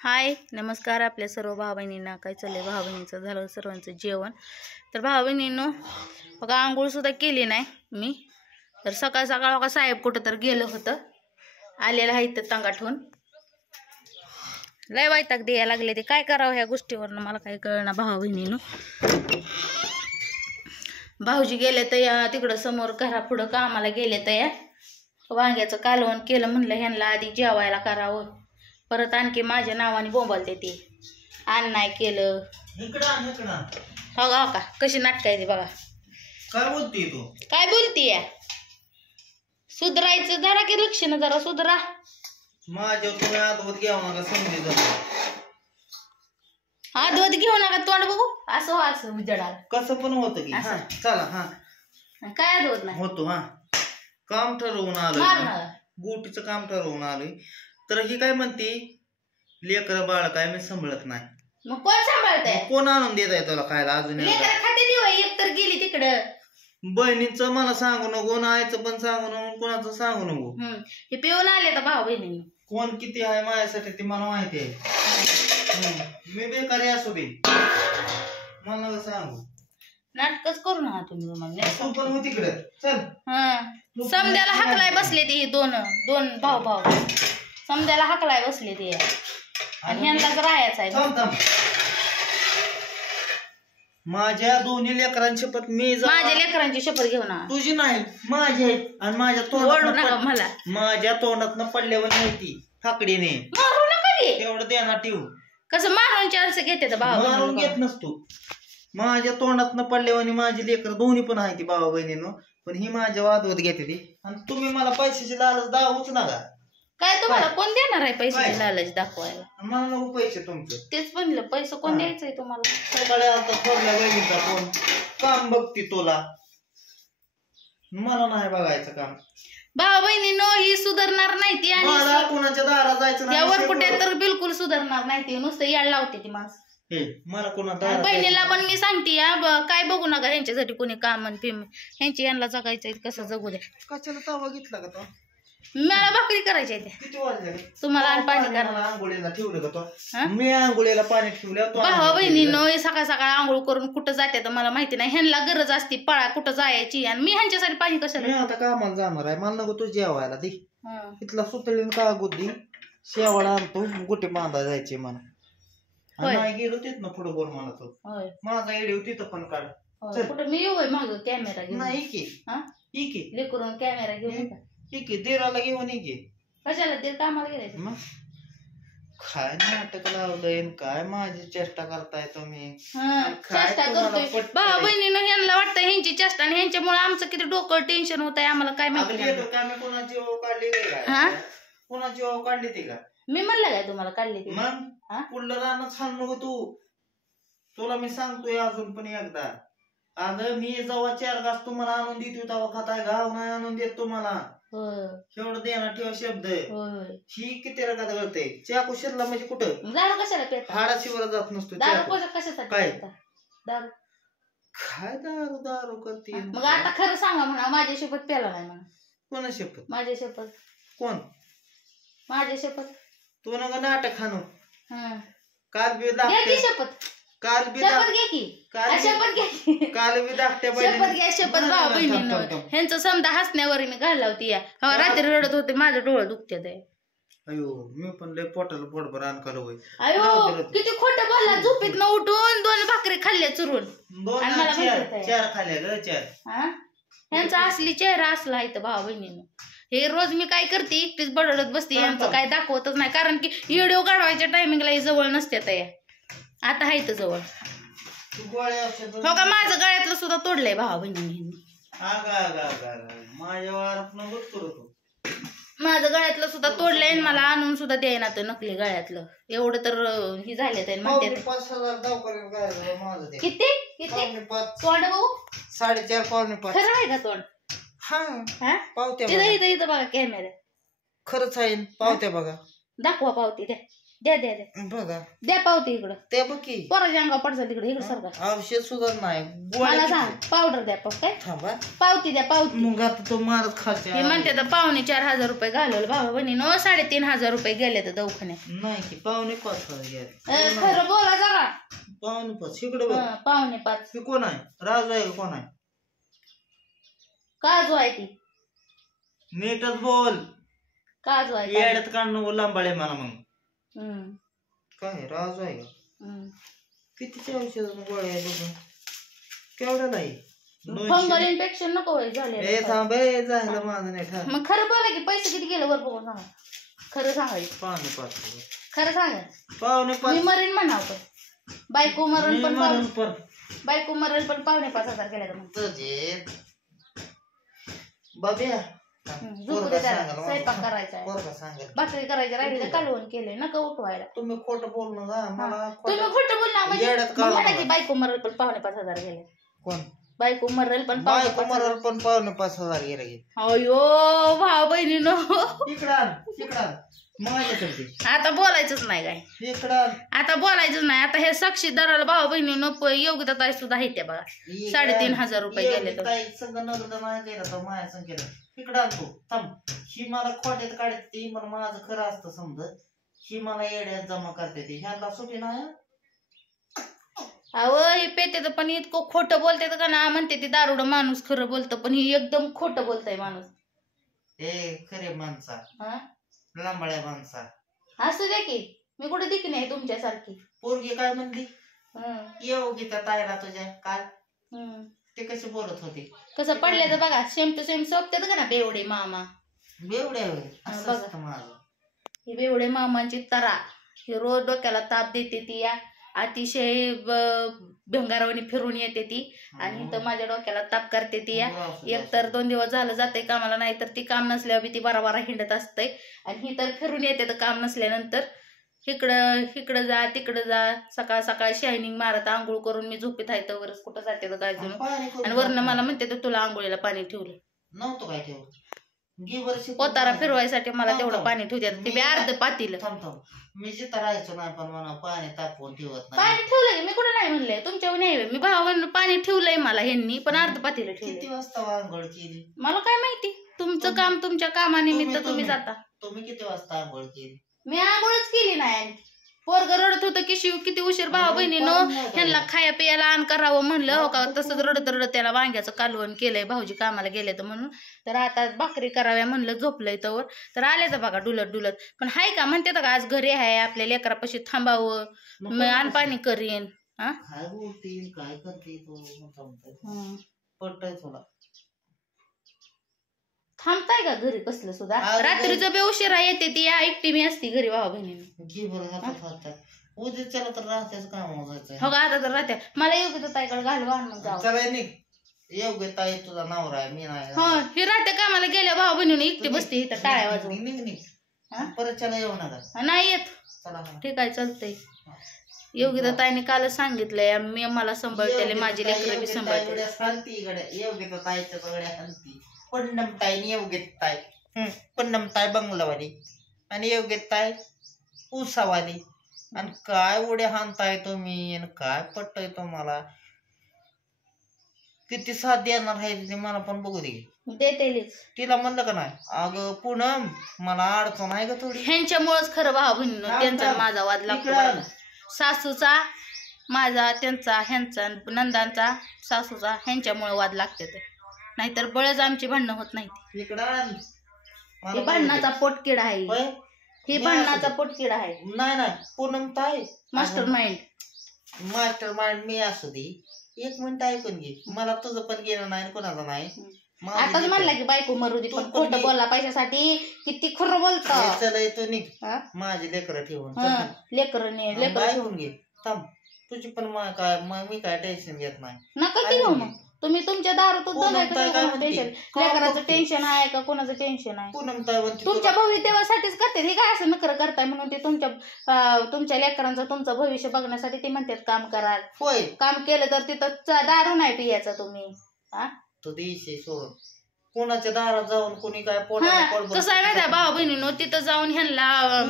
हाय नमस्कार आपल्या सर्व भाऊ बहिणींना. काय चाललंय? भाऊ बहिणीचं झालं सर्वांचं जेवण. तर भाऊ बहिणींनो बघा आंघोळ सुद्धा केली नाही मी. तर सकाळ सकाळ बघा साहेब कुठं तर गेलं होतं, आलेलं आहे तर तंगाठून. लय वैताग द्यायला लागले ते. काय करावं ह्या गोष्टीवरनं मला काही कळना भाऊ बहिणींनो. भाऊजी गेले तर या तिकडं समोर घरा पुढं कामाला गेले तर या वांग्याचं कालवण केलं. म्हणलं ह्यांना आधी जेवायला करावं, परत आणखी माझ्या नावाने बोंबालते ते आण नाही केलं. बघा का कशी नाटकायची बघा. काय बोलते तू? काय बोलतीय? सुधरायचं जरा की लक्षण जरा सुधरा. माझ्या तुम्ही आदवत घ्यावं नका समजे जरा. आदवत घेऊ नका तोंड बघू असं असं उजडाल कसं पण होतं की. हा चला. हा काय आदवत नाही होतो. हा काम ठरवून आलोय, गोटीचं काम ठरवून आलोय. तर ही काय म्हणते लेकर बाळ काय मी सांभाळत नाही. मग कोण सांभाळतंय? कोण आणून देत आहे तुला खायला? अजून खाते दिवाळी एक तर गेली तिकडं. बहिणीचं मला सांगू नको, आईचं पण सांगू नको, कोणाचं सांगू नको. हे पिऊन आले तर भाऊ बहिणी. कोण किती आहे माझ्यासाठी ते मला माहिती आहे. मी बेकारी असू दे, मला नका सांगू. नाटकच करू नका तुम्ही. तू पण हो तिकडे चल. समद्याला हाकलाय बसले ते दोन दोन भाऊ भाऊ. समद्याला हाकलाय बसले ते आणि ह्यांनाच राहायचं आहे. माझ्या दोन्ही लेकरांची शपथ मी माझ्या लेकरांची शपथ घेऊ ना. तुझी नाही माझी आहे. आणि माझ्या तोंडात मला माझ्या तोंडातनं पडल्यावर नाही ती ठाकडीने मारू नका ते. एवढं देणार ठेवू. कसं मारून चान्स घेते मारून घेत नसतो. माझ्या तोंडातनं पडल्यावर माझी लेकर दोन्ही पण आहे ती भावा बहिणीनं. पण ही माझ्या वादवत घेते ती. आणि तुम्ही मला पैशाची लालच दाखवूच नका. काय तुम्हाला कोण देणार आहे पैशाची लालच दाखवायला? मला नको पैसे तुमचे. तेच म्हणलं पैसे कोण द्यायचंय तुम्हाला? सकाळी आता थोरल्या बहिणीचा कोण काम बघती तुला, मला नाही बघायचं काम. भाऊ बहिणीनो ही सुधारणार नाही ती. आणि कुणाच्या दारात जायचं त्यावर कुठे तर बिलकुल सुधारणार नाही ती. नुसतं याड लावते ती माणसं. मला कोणा बहिणीला पण मी सांगते काय बघू नका ह्यांच्यासाठी कोणी काम आणि फिम. ह्यांची यांना जगायचंय कसं जगू द्या. कशाला तवा घेतला का तो? मला भाकरी करायची आहे. किती वाजले तुम्हाला पाणी करा. आंघोळीला ठेवलं का तो? मी आंघोळीला पाणी ठेवलं. भावा बहिणीनो सकाळ सकाळ आंघोळ करून कुठं जाते तर मला माहिती नाही. ह्यांना गरज असती पळा कुठं जायची आणि मी ह्यांच्यासाठी पाणी कशाला? मी आता कामाला जाणार आहे, मला नको तू जेवायला दे. इथला सुतळीन कागद दे, शेवाळा आणतो, गोटे बांधा जायचे मला. नाही गेलो तिथनं पुढे बोल मला तो माझा येडीव तिथं पण काढ. कुठं मी येऊ माग कॅमेरा घेऊन? नाही की लेकरून कॅमेरा घेऊन ठीक आहे. देराला घेऊन ये. कशाला ते कामाला गेलायचं? मग काय नाटक लावलंय काय माझी चेष्टा करताय तुम्ही? चेष्टा करतोय भाऊ बहिणीनं. ह्यांना वाटतं ह्यांची चेष्टा आणि ह्यांच्यामुळे आमचं किती डोकं टेन्शन होत आहे आम्हाला काय माहिती. कोणाची ओळ काढली कोणाची ओळ काढली ती का? मी म्हणलं काय तुम्हाला काढली ती? मग पुढलं राहणं छान नको तू. तुला मी सांगतोय अजून पण एकदा. अगं मी जेव्हा 4 घास तुम्हाला आणून देतो तेव्हा खाताय गाव नाही आणून देत तुम्हाला. एवढं देणार ठेवा शब्द. ही किती रगात करते चाकू शिरला म्हणजे कुठं दारू कशाला पेट? हाडाशिवर जात नसतो. दारू कशासाठी काय दारू काय दारू दारू करते? मग आता खरं सांगा म्हणा. माझ्या शपथ प्याला नाही म्हणा. कोणा शपथ? माझ्या शपथ. कोण? माझ्या शपथ. तू नका नाटक खाणू. काल बी शपथ. काल बी शपथ घे की. शपथ घ्या. काल बी धाकट्या शपथ घ्या. शपथ भाऊ बहिणींनो ह्यांचं समजा हसण्यावर मी घालला होती. रात्री रडत होते माझं डोळं दुखते ते. अयो मी पण लय पोटाला पोटभर आणकाल होय. अयो किती खोटं बोलला. झोपेत न उठून 2 भाकरी खाल्ल्या चुरून. 4 खाल्ल्या ग 4. ह्यांचा असली चेहरा असला इथं भाऊ बहिणीनं. हे रोज मी काय करते एकटीच बडबडत बसते. यांचं काय दाखवतच नाही कारण की व्हिडिओ काढवायच्या टायमिंगला जवळ नसते तया. आता आहे तर जवळ. हो का माझं गळ्यातलं सुद्धा तोडलंय भाऊ बहिणींनी. माझं गळ्यातलं सुद्धा तोडलंय आणि मला आणून सुद्धा द्यायना तर नकली गळ्यातलं. एवढं तर ही झाले तर म्हणते. किती किती तोंड भाऊ? 4.5 पावणे 5. खरं आहे का तोंड? पावत्या इथं बघा कॅमेरा. खरंच आहे पावत्या बघा. दाखवा पावती द्या. द्या द्या द्या बघा द्या पावती इकडं ते बघ की पोराच्या अंगावर पडसाल तिकडे इकडे सरकार औषध सुद्धा नाही मला सांग पावडर द्या काय थांबा पावती द्या पावती मग आता तो मारत खाते हे म्हणते तर 4,500 रुपये घालवलं भावा बहिणीनं 3,500 रुपये गेले तर दवाखान्यात नाही की 4,500 खरं बोला जरा 4,500 इकडे बघ 4,500 ती कोण आहे राजू आहे का कोण आहे काजू आहे ती नीटच बोल काजू आहे येड्यात काढणं लांबाळे मला मग हम्म काय राजू आहे का हम्म कितीच्या औषध गोळ्या आहे बघ केवढ्या नाही फंगल इन्फेक्शन नको होय झाले थांबे झालं माझं नाही ठर मग खरं बोला की पैसे किती गेले वर बघून सांगा खरं सांगायचं 4,500 खरं सांगा 4,500 मी मरीन म्हणाव बायको मरण पण बायको मरण पण 5,500 गेल्या तर तुझे बाब्या स्वयंपाक करायचा भाकरी करायची राहिली कालवण केलंय नका उठवायला तुम्ही खोटं बोलणं का मला तुम्ही खोटं बोलणार की बायको मरल पण 5,500 गेले कोण बायको मरल पण 5,500 गेले अयो भाऊ बहिणीनो इकडं आता बोलायचंच नाही काय आता बोलायचंच नाही आता हे साक्षीदाराला भाऊ बहिणीनो योग्यता ताई सुद्धा आहे त्या बघा 3,500 रुपये गेले तर इकडं आणतो थांब ही मला खोट्यात काढते मला माझं खरं असतं समजत ही मला येड्यात जमा करते ती ह्याला सुटी नाही अव हे पेते पण इतकं खोटं बोलते का ना म्हणते ती दारुड माणूस खरं बोलतं पण ही एकदम खोटं बोलतय माणूस हे खरे माणसा लांबळ्या माणसा असू द्या की मी कुठे दिकी नाही तुमच्यासारखी पोरगी काय म्हणली येऊ गीता ताईला तुझ्या काल ते कसे बोलत होते कसं पडले तर बघा सेम टू सेम सोपतात का ना बेवडे मामा बेवडे माझं ही बेवडे मामांची तरा ही रोज डोक्याला ताप देते ती या अतिशय भंगारावानी फिरून येते ती आणि तर माझ्या डोक्याला ताप करते ती या एक तर 2 दिवस झालं जाते कामाला नाही तर ती काम नसल्यावर ती बारा हिंडत असते आणि ही तर फिरून येते तर काम नसल्यानंतर इकडं जा तिकडं जा सकाळ सकाळ शायनिंग मारत आंघोळ करून मी झोपेत आहे तर वरच कुठं जाते तर काय आणि वरनं मला म्हणते तर तुला आंघोळीला पाणी ठेवलं नव्हतं काय ठेवलं पोतारा फिरवायसाठी मला तेवढं पाणी ठेवतात ते बी अर्ध पातील मी जिथं राहायचो नाही पण मला पाणी तापवून ठेवत पाणी ठेवलंय मी कुठं नाही म्हणलंय तुमच्या नाही मी भावानं पाणी ठेवलंय मला ह्यांनी पण अर्ध पातील किती वाजता आंघोळ केली मला काय माहिती तुमचं काम तुमच्या कामानिमित्त तुम्ही जाता तुम्ही किती वाजता आंघोळ केली मी आंघोळच केली नाही पोरग रडत होतं की शिव किती उशीर भावा बहिणीनं ह्यांना खाया पियाला आण करावं म्हणलं हो का तसंच रडत रडत त्याला वांग्याचं कालवण केलंय भाऊजी कामाला गेले तर म्हणून तर आता भाकरी कराव्या म्हणलं झोपलंय तर आले तर बघा डुलत डुलत पण हाय का म्हणते का आज घरी आहे आपल्या लेकरापाशी थांबावं मी आण पाणी करीन काय करते पटतंय तुला थांबताय का घरी कसलं सुद्धा रात्रीचं बे उशिरा येते ती या एकटी मी असती घरी भावा बहिणीने उद्या तर राहतेच काम हो का आता तर राहत्या मला योग्य ताईकडे घालवा मग जाऊ योग्य ताई तुझा नवरा आहे मी नाही हो ही राहते कामाला गेल्या भावा बहिणीने एकटी बसते इथं टाळ्या वाजवून परत चला येऊ नका नाही येत ठीक आहे चालतंय योग्यता ताईने कालच सांगितलंय मी मला सांभाळते माझी लेकरं बी सांभाळते योग्यता ताईच्या सगळ्या पुन्नम ताई योग्य ताई पुन्नम ताई बंगलावाली आणि योग्य ताई उसावाली आणि काय उड्या हाणताय तुम्ही आणि काय पटतय तुम्हाला किती साथ देणार आहे मला पण बघू दे देतेलीच तिला म्हणलं का नाही अगं पूनम मला अडचण आहे का थोडी ह्यांच्यामुळेच खरं भावा बहिणीनं त्यांचा माझा वाद लागतो सासूचा माझा त्यांचा ह्यांचा नंदांचा सासूचा ह्यांच्यामुळे वाद लागते ते नाहीतर बळच आमची भांडणं होत नाही हे भांडणाचा पोटकिडा आहे ही भांडणाचा पोटकिडा आहे नाही पूनम ताई मास्टर माइंड मी असू दे 1 मिनिट ऐकून घे मला तुझं पण गेलं नाही कोणाचं नाही आताच म्हणला की बायको मरू दे पण खोटं बोलला पैशासाठी किती खरं बोलतो चला येतो निघ माझी लेकरं ठेवून लेकरं ऐकून घे थांब तुझी पण मी काय टेन्शन घेत नाही नका घेऊ मग तुम्ही तुमच्या दारूतून टेन्शन लेकराचं टेन्शन आहे का कोणाचं टेन्शन आहे तुमच्या भविष्यासाठीच करते हे काय असं नकर करताय म्हणून ते तुमच्या लेकरांचं तुमचं भविष्य बघण्यासाठी ते म्हणतात काम करा काम केलं तर तिथं दारू नाही पियाचा तुम्ही तो देशी सोडून कोणाच्या दारात जाऊन कोणी काय कसं आहे माहिती आहे भाऊ बहिणीनो, तिथं जाऊन ह्यांना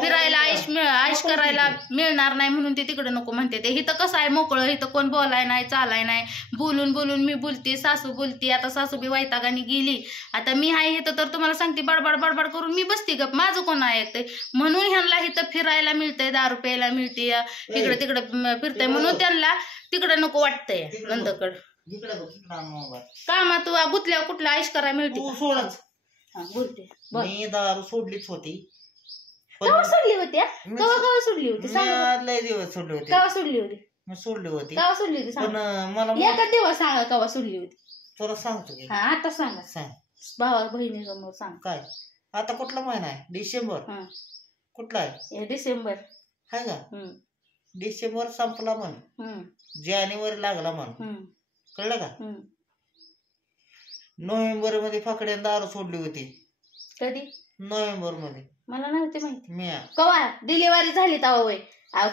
फिरायला आईश करायला मिळणार नाही म्हणून ते तिकडे नको म्हणते. ते इथं कसं आहे मोकळं, इथं कोण बोलाय नाही चालाय नाही, बोलून बोलून मी बोलते, सासू बोलते. आता सासू बी वैतागाने गेली, आता मी आहे इथं तर तुम्हाला सांगते बडबड बडबड करून मी बसते गप, माझं कोण ऐकतंय. म्हणून ह्यांना इथं फिरायला मिळतंय, दारू प्यायला मिळते, इकडे तिकडे फिरतंय, म्हणून त्यांना तिकडे नको वाटतंय नंदकड. कामात गुतल्यावर कुठला आईश करायला मिळते. बोलते मी दारू सोडलीच होती. केव्हा सोडली होती? केव्हा सोडली होती? लय दिवस सोडली होती. केव्हा सोडली होती? सोडली होती. केव्हा सोडली होती? पण मला एका दिवस सांगा केव्हा सोडली होती. तुला सांगतो की. आता सांगा. सांग भावा बहिणी समोर सांग. काय आता कुठला महिना आहे? डिसेंबर. कुठला आहे? डिसेंबर आहे का? डिसेंबर संपला म्हण, जानेवारी लागला म्हण, कळलं का? नोव्हेंबर मध्ये फकड्यान दारू सोडली होती. कधी? नोव्हेंबर मध्ये. मला नव्हते माहिती. मी कवा डिलिव्हरी झाली तेव्हा वय.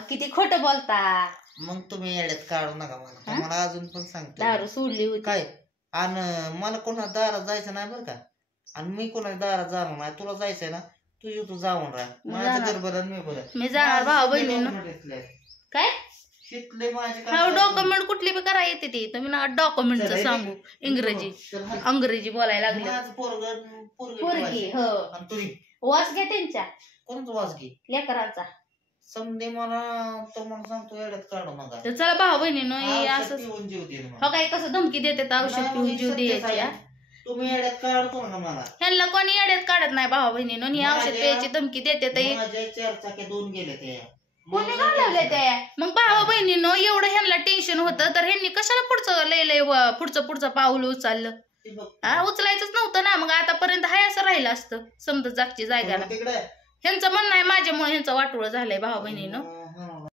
किती खोटं बोलता. मग तुम्ही येड्यात काढू नका मला अजून पण सांगतो. दारू सोडली होती काय? आणि मला कोणा दारात जायचं नाही बरं का, आणि मी कोणा दारात जाणार नाही. तुला जायचंय ना, तू जाऊन राहा. माझं घर बरं मी बरं. मी जाणार भाऊ बहिणीनं. काय डॉक्युमेंट कुठली बी करा येते ती. तुम्ही ना डॉक्युमेंटचं सांगू, इंग्रजी बोलायला लागले. पोरगी हो, वास घ्या त्यांच्या. कोणाचा वास घे? लेकरांचा. समजे मला तुम्हाला सांगतो येड्यात काढू नका. तर चला भाऊ बहिणीनो, असं हो काय कसं धमकी देते औषध पिऊन जीव द्यायची. तुम्ही येड्यात काढतो ना मला. ह्यांना कोणी येड्यात काढत नाही भाऊ बहिणीनो. औषध प्यायची धमकी देते. 4 चाकी 2 गेले ते. कोणी घालवले ते? मग भावा बहिणीनो, एवढं ह्यांना टेन्शन होतं तर ह्यांनी कशाला पुढचं पाऊल उचललं? उचलायचंच नव्हतं ना. मग आतापर्यंत हाय असं राहिलं असतं समजा जागची जायला. ह्यांचं म्हणणं आहे माझ्यामुळे ह्यांचं वाटोळं झालंय भावा बहिणीनं.